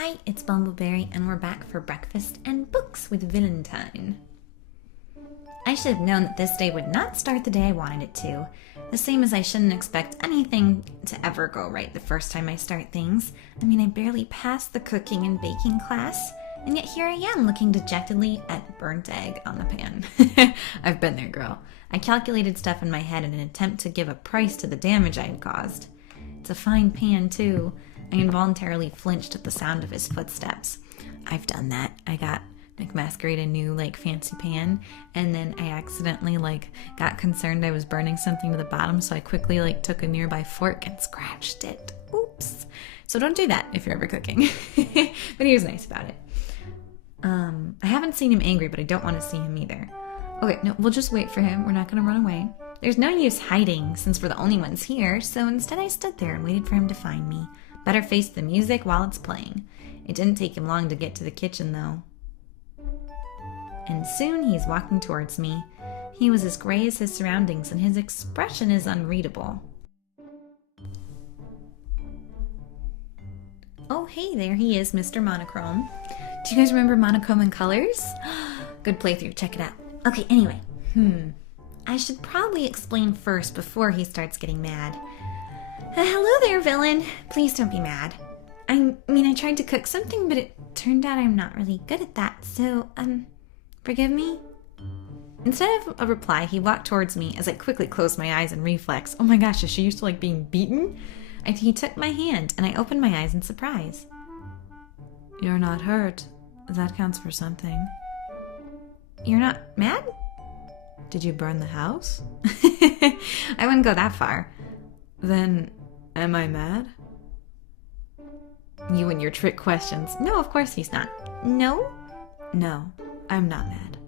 Hi, it's Bumbleberry, and we're back for breakfast and books with Villaintine. I should have known that this day would not start the day I wanted it to. The same as I shouldn't expect anything to ever go right the first time I start things. I mean, I barely passed the cooking and baking class, and yet here I am looking dejectedly at burnt egg on the pan. I've been there, girl. I calculated stuff in my head in an attempt to give a price to the damage I had caused. It's a fine pan, too. I involuntarily flinched at the sound of his footsteps. I've done that. I got McMasquerade a new, fancy pan, and then I accidentally, got concerned I was burning something to the bottom, so I quickly, took a nearby fork and scratched it. Oops. So don't do that if you're ever cooking. But he was nice about it. I haven't seen him angry, but I don't want to see him either. Okay, no, we'll just wait for him. We're not going to run away. There's no use hiding, since we're the only ones here, so instead I stood there and waited for him to find me. Better face the music while it's playing. It didn't take him long to get to the kitchen, though. And soon he's walking towards me. He was as gray as his surroundings, and his expression is unreadable. Oh, hey, there he is, Mr. Monochrome. Do you guys remember Monochrome and Colors? Good playthrough, check it out. Okay, anyway. I should probably explain first before he starts getting mad. Hello there, villain. Please don't be mad. I tried to cook something, but it turned out I'm not really good at that, so, forgive me? Instead of a reply, he walked towards me as I quickly closed my eyes in reflex. Oh my gosh, is she used to, being beaten? He took my hand, and I opened my eyes in surprise. You're not hurt. That counts for something. You're not mad? Did you burn the house? I wouldn't go that far. Then, am I mad? You and your trick questions. No, of course he's not. No? No, I'm not mad.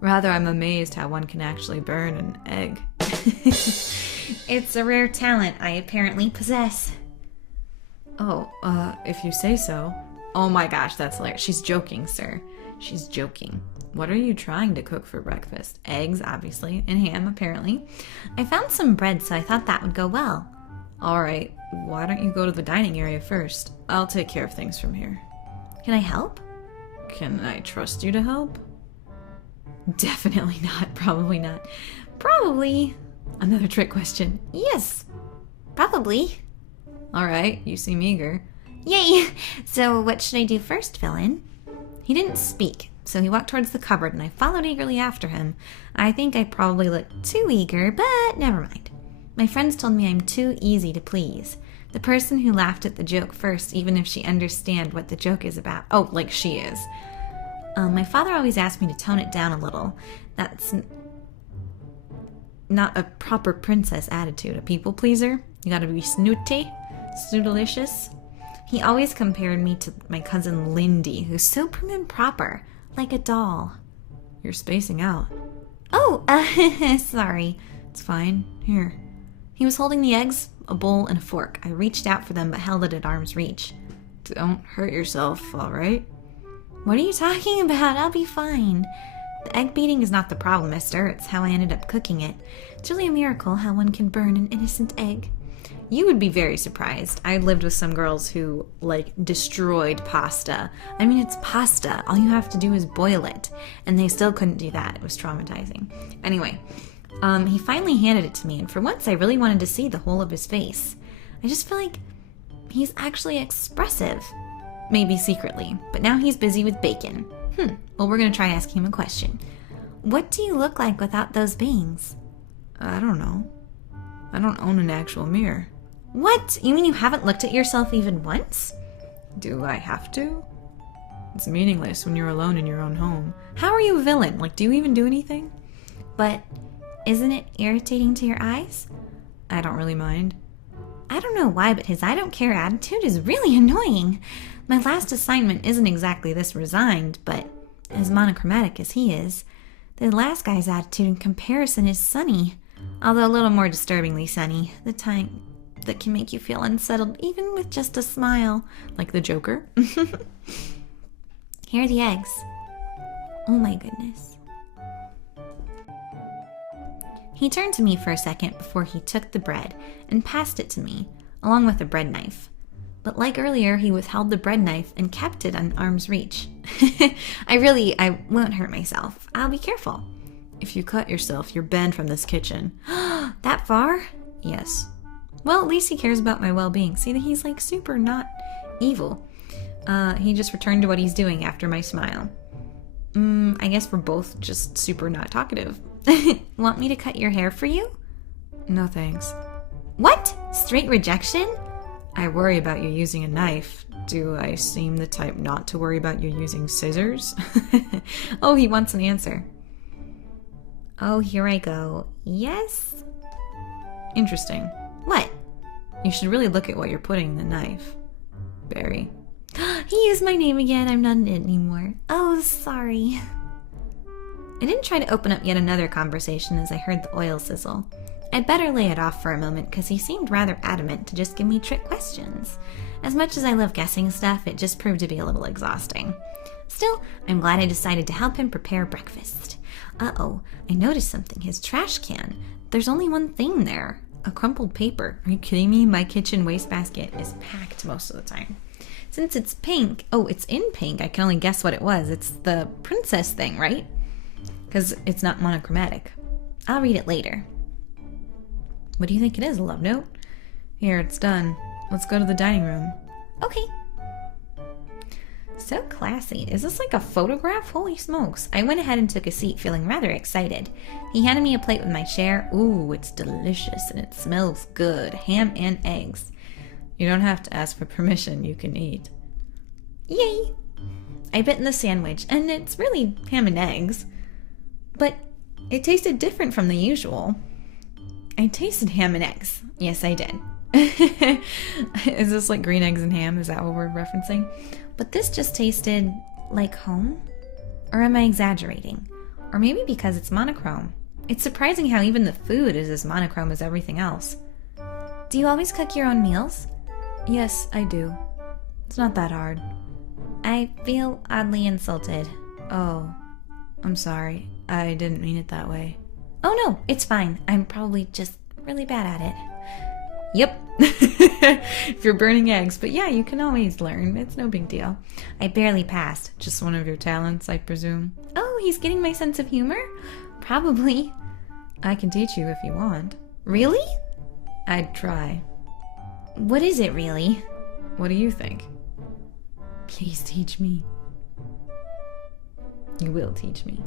Rather, I'm amazed how one can actually burn an egg. It's a rare talent I apparently possess. Oh, if you say so. Oh my gosh, that's hilarious. She's joking, sir. She's joking. What are you trying to cook for breakfast? Eggs, obviously, and ham, apparently. I found some bread, so I thought that would go well. All right, why don't you go to the dining area first? I'll take care of things from here. Can I help? Can I trust you to help? Definitely not. Probably not. Probably. Another trick question. Yes, probably. All right, you seem eager. Yay! So what should I do first, villain? He didn't speak, so he walked towards the cupboard, and I followed eagerly after him. I think I probably looked too eager, but never mind. My friends told me I'm too easy to please. The person who laughed at the joke first, even if she understands what the joke is about. Oh, like she is. My father always asked me to tone it down a little. That's not a proper princess attitude. A people pleaser. You gotta be snooty, snootalicious. He always compared me to my cousin Lindy, who's so prim and proper, like a doll. You're spacing out. Oh, sorry. It's fine. Here. He was holding the eggs, a bowl, and a fork. I reached out for them, but held it at arm's reach. Don't hurt yourself, all right? What are you talking about? I'll be fine. The egg beating is not the problem, mister. It's how I ended up cooking it. It's really a miracle how one can burn an innocent egg. You would be very surprised. I lived with some girls who, destroyed pasta. I mean, it's pasta. All you have to do is boil it. And they still couldn't do that. It was traumatizing. Anyway, he finally handed it to me, and for once I really wanted to see the whole of his face. I just feel like he's actually expressive. Maybe secretly. But now he's busy with bacon. Well, we're going to try asking him a question. What do you look like without those bangs? I don't know. I don't own an actual mirror. What? You mean you haven't looked at yourself even once? Do I have to? It's meaningless when you're alone in your own home. How are you a villain? Do you even do anything? But isn't it irritating to your eyes? I don't really mind. I don't know why, but his I don't care attitude is really annoying. My last assignment isn't exactly this resigned, but as monochromatic as he is, the last guy's attitude in comparison is sunny. Although a little more disturbingly sunny, the time that can make you feel unsettled even with just a smile, like the Joker. Here are the eggs. Oh my goodness. He turned to me for a second before he took the bread and passed it to me, along with a bread knife. But like earlier, he withheld the bread knife and kept it on arm's reach. I won't hurt myself. I'll be careful. If you cut yourself, you're banned from this kitchen. That far? Yes. Well, at least he cares about my well-being. See, he's like super not evil. He just returned to what he's doing after my smile. I guess we're both just super not talkative. Want me to cut your hair for you? No thanks. What? Straight rejection? I worry about you using a knife. Do I seem the type not to worry about you using scissors? Oh, he wants an answer. Oh, here I go. Yes? Interesting. What? You should really look at what you're putting in the knife. Barry. He used my name again. I'm not in it anymore. Oh, sorry. I didn't try to open up yet another conversation as I heard the oil sizzle. I'd better lay it off for a moment because he seemed rather adamant to just give me trick questions. As much as I love guessing stuff, it just proved to be a little exhausting. Still, I'm glad I decided to help him prepare breakfast. Uh-oh, I noticed something. His trash can. There's only one thing there. A crumpled paper. Are you kidding me? My kitchen wastebasket It is packed most of the time. Since it's pink, it's in pink, I can only guess what it was. It's the princess thing, right? Because it's not monochromatic. I'll read it later. What do you think it is, a love note? Here, it's done. Let's go to the dining room. Okay. So classy. Is this like a photograph? Holy smokes. I went ahead and took a seat, feeling rather excited. He handed me a plate with my share. Ooh, it's delicious and it smells good. Ham and eggs. You don't have to ask for permission. You can eat. Yay! I bit in the sandwich, and it's really ham and eggs. But it tasted different from the usual. I tasted ham and eggs. Yes, I did. Is this like green eggs and ham? Is that what we're referencing? But this just tasted like home? Or am I exaggerating? Or maybe because it's monochrome. It's surprising how even the food is as monochrome as everything else. Do you always cook your own meals? Yes, I do. It's not that hard. I feel oddly insulted. Oh, I'm sorry. I didn't mean it that way. Oh no, it's fine. I'm probably just really bad at it. Yep. If you're burning eggs. But yeah, you can always learn. It's no big deal. I barely passed. Just one of your talents, I presume. Oh, he's getting my sense of humor? Probably. I can teach you if you want. Really? I'd try. What is it really? What do you think? Please teach me. You will teach me.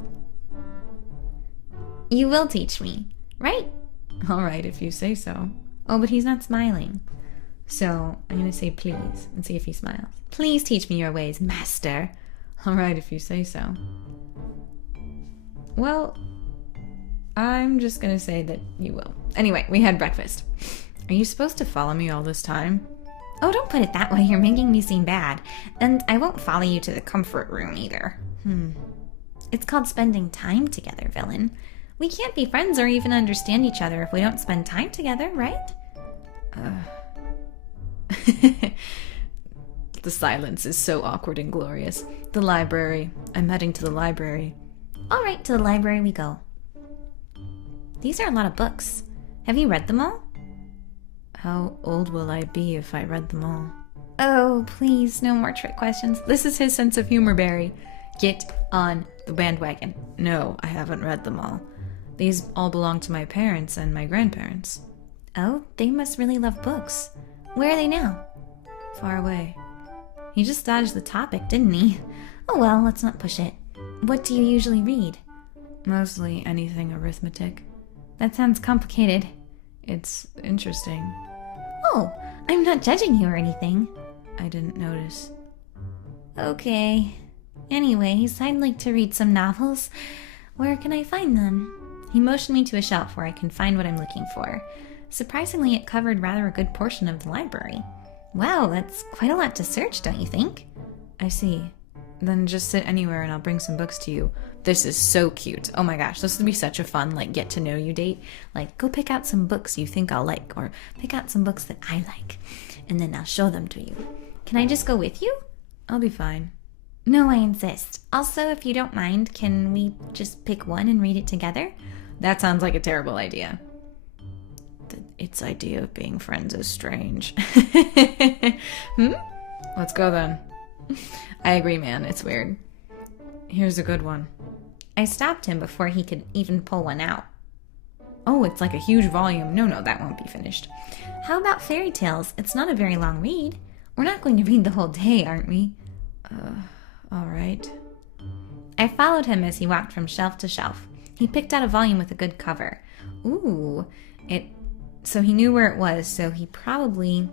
You will teach me, right? All right, if you say so. Oh, but he's not smiling. So I'm going to say please and see if he smiles. Please teach me your ways, master. All right, if you say so. Well, I'm just going to say that you will. Anyway, we had breakfast. Are you supposed to follow me all this time? Oh, don't put it that way. You're making me seem bad. And I won't follow you to the comfort room either. It's called spending time together, villain. We can't be friends or even understand each other if we don't spend time together, right? The silence is so awkward and glorious. The library. I'm heading to the library. All right, to the library we go. These are a lot of books. Have you read them all? How old will I be if I read them all? Oh, please, no more trick questions. This is his sense of humor, Barry. Get on the bandwagon. No, I haven't read them all. These all belong to my parents and my grandparents. Oh, they must really love books. Where are they now? Far away. He just dodged the topic, didn't he? Oh well, let's not push it. What do you usually read? Mostly anything arithmetic. That sounds complicated. It's interesting. Oh, I'm not judging you or anything. I didn't notice. Okay. Anyways, I'd like to read some novels. Where can I find them? He motioned me to a shelf where I can find what I'm looking for. Surprisingly, it covered rather a good portion of the library. Wow, that's quite a lot to search, don't you think? I see. Then just sit anywhere and I'll bring some books to you. This is so cute. Oh my gosh, this would be such a fun, get to know you date. Go pick out some books you think I'll like, or pick out some books that I like, and then I'll show them to you. Can I just go with you? I'll be fine. No, I insist. Also, if you don't mind, can we just pick one and read it together? That sounds like a terrible idea. its idea of being friends is strange. Let's go then. I agree, man. It's weird. Here's a good one. I stopped him before he could even pull one out. Oh, it's like a huge volume. No, that won't be finished. How about fairy tales? It's not a very long read. We're not going to read the whole day, aren't we? All right. I followed him as he walked from shelf to shelf. He picked out a volume with a good cover. Ooh, so he knew where it was, so he probably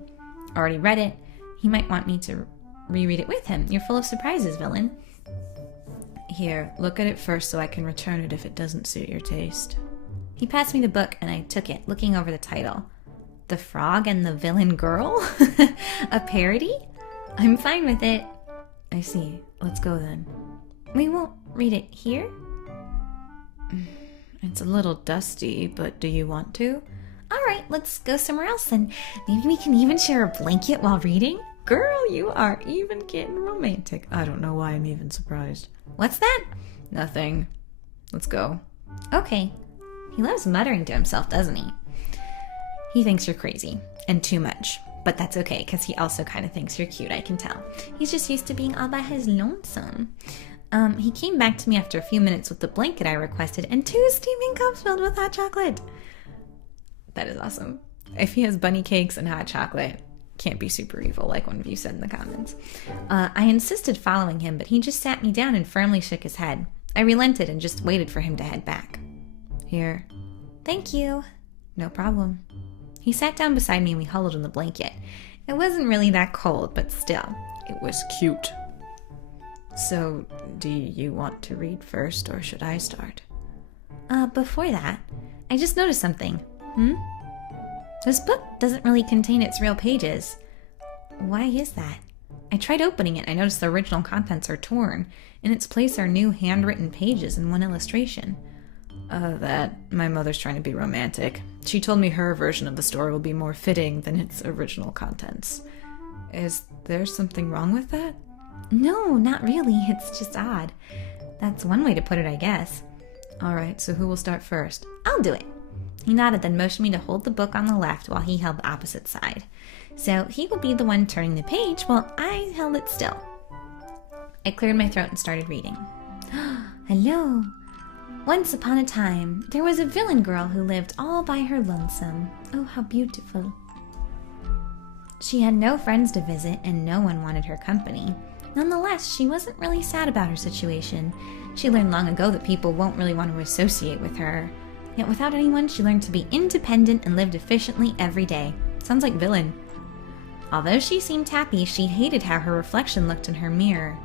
already read it. He might want me to reread it with him. You're full of surprises, villain. Here, look at it first so I can return it if it doesn't suit your taste. He passed me the book and I took it, looking over the title. The Frog and the Villain Girl? A parody? I'm fine with it. I see. Let's go then. We won't read it here? It's a little dusty, but do you want to? All right, let's go somewhere else then. Maybe we can even share a blanket while reading? Girl, you are even getting romantic. I don't know why I'm even surprised. What's that? Nothing. Let's go. Okay. He loves muttering to himself, doesn't he? He thinks you're crazy and too much. But that's okay, because he also kind of thinks you're cute, I can tell. He's just used to being all by his lonesome. He came back to me after a few minutes with the blanket I requested and 2 steaming cups filled with hot chocolate. That is awesome. If he has bunny cakes and hot chocolate, can't be super evil, like one of you said in the comments. I insisted following him, but he just sat me down and firmly shook his head. I relented and just waited for him to head back. Here. Thank you. No problem. He sat down beside me and we huddled in the blanket. It wasn't really that cold, but still. It was cute. So, do you want to read first, or should I start? Before that, I just noticed something. This book doesn't really contain its real pages. Why is that? I tried opening it. I noticed the original contents are torn. In its place are new handwritten pages and one illustration. That my mother's trying to be romantic. She told me her version of the story will be more fitting than its original contents. Is there something wrong with that? No, not really. It's just odd. That's one way to put it, I guess. Alright, so who will start first? I'll do it. He nodded, then motioned me to hold the book on the left while he held the opposite side. So he will be the one turning the page while I held it still. I cleared my throat and started reading. Hello. Once upon a time, there was a villain girl who lived all by her lonesome. Oh, how beautiful. She had no friends to visit and no one wanted her company. Nonetheless, she wasn't really sad about her situation. She learned long ago that people won't really want to associate with her. Yet without anyone, she learned to be independent and lived efficiently every day. Sounds like villain. Although she seemed happy, she hated how her reflection looked in her mirror.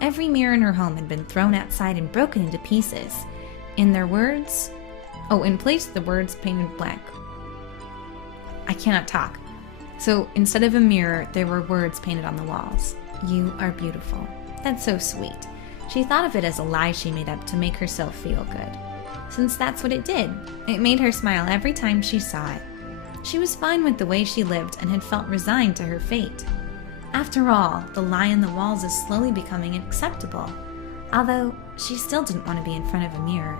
Every mirror in her home had been thrown outside and broken into pieces. In place, the words painted black. I cannot talk. So instead of a mirror, there were words painted on the walls. You are beautiful. That's so sweet. She thought of it as a lie she made up to make herself feel good. Since that's what it did, it made her smile every time she saw it. She was fine with the way she lived and had felt resigned to her fate. After all, the lie on the walls is slowly becoming acceptable. Although, she still didn't want to be in front of a mirror.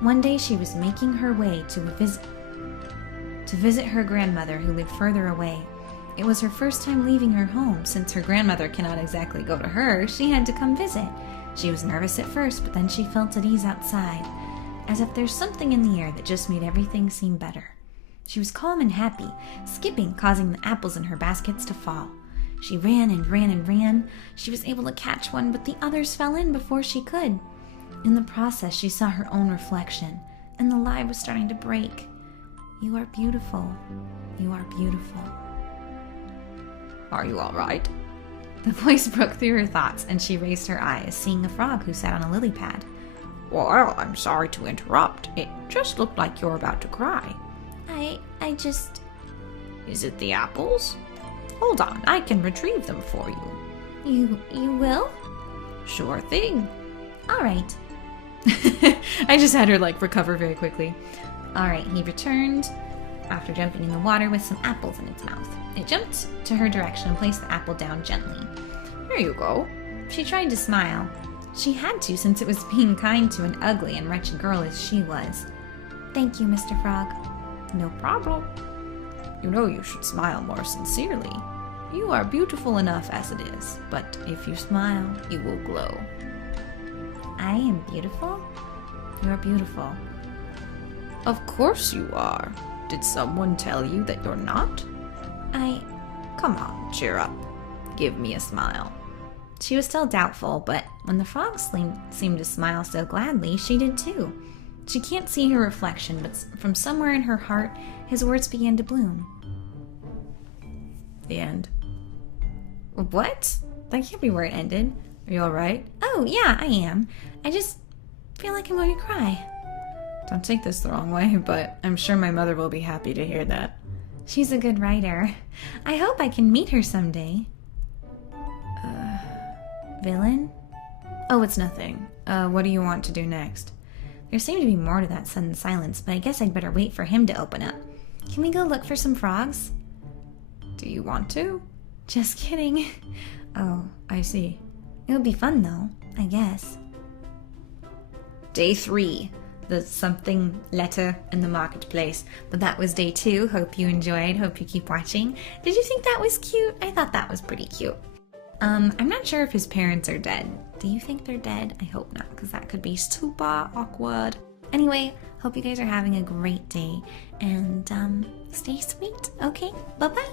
One day she was making her way to visit her grandmother who lived further away. It was her first time leaving her home. Since her grandmother cannot exactly go to her, she had to come visit. She was nervous at first, but then she felt at ease outside, as if there's something in the air that just made everything seem better. She was calm and happy, skipping, causing the apples in her baskets to fall. She ran and ran and ran. She was able to catch one, but the others fell in before she could. In the process, she saw her own reflection, and the lie was starting to break. You are beautiful. You are beautiful. Are you all right? The voice broke through her thoughts, and she raised her eyes, seeing a frog who sat on a lily pad. Well, I'm sorry to interrupt. It just looked like you're about to cry. I just... Is it the apples? Hold on, I can retrieve them for you. You will? Sure thing. All right. I just had her, recover very quickly. All right, he returned after jumping in the water with some apples in its mouth. It jumped to her direction and placed the apple down gently. Here you go. She tried to smile. She had to, since it was being kind to an ugly and wretched girl as she was. Thank you, Mr. Frog. No problem. You know you should smile more sincerely. You are beautiful enough as it is, but if you smile, you will glow. I am beautiful? You're beautiful. Of course you are. Did someone tell you that you're not? Come on, cheer up. Give me a smile. She was still doubtful, but when the frog seemed to smile so gladly, she did too. She can't see her reflection, but from somewhere in her heart, his words began to bloom. The end. What? That can't be where it ended. Are you alright? Oh, yeah, I am. I just feel like I'm going to cry. Don't take this the wrong way, but I'm sure my mother will be happy to hear that. She's a good writer. I hope I can meet her someday. Villain? Oh, it's nothing. What do you want to do next? There seemed to be more to that sudden silence, but I guess I'd better wait for him to open up. Can we go look for some frogs? Do you want to? Just kidding. Oh, I see. It would be fun, though, I guess. Day 3. The something letter in the marketplace. But that was day 2. Hope you enjoyed. Hope you keep watching. Did you think that was cute? I thought that was pretty cute. I'm not sure if his parents are dead. Do you think they're dead? I hope not, because that could be super awkward. Anyway, hope you guys are having a great day, and stay sweet. Okay, bye-bye.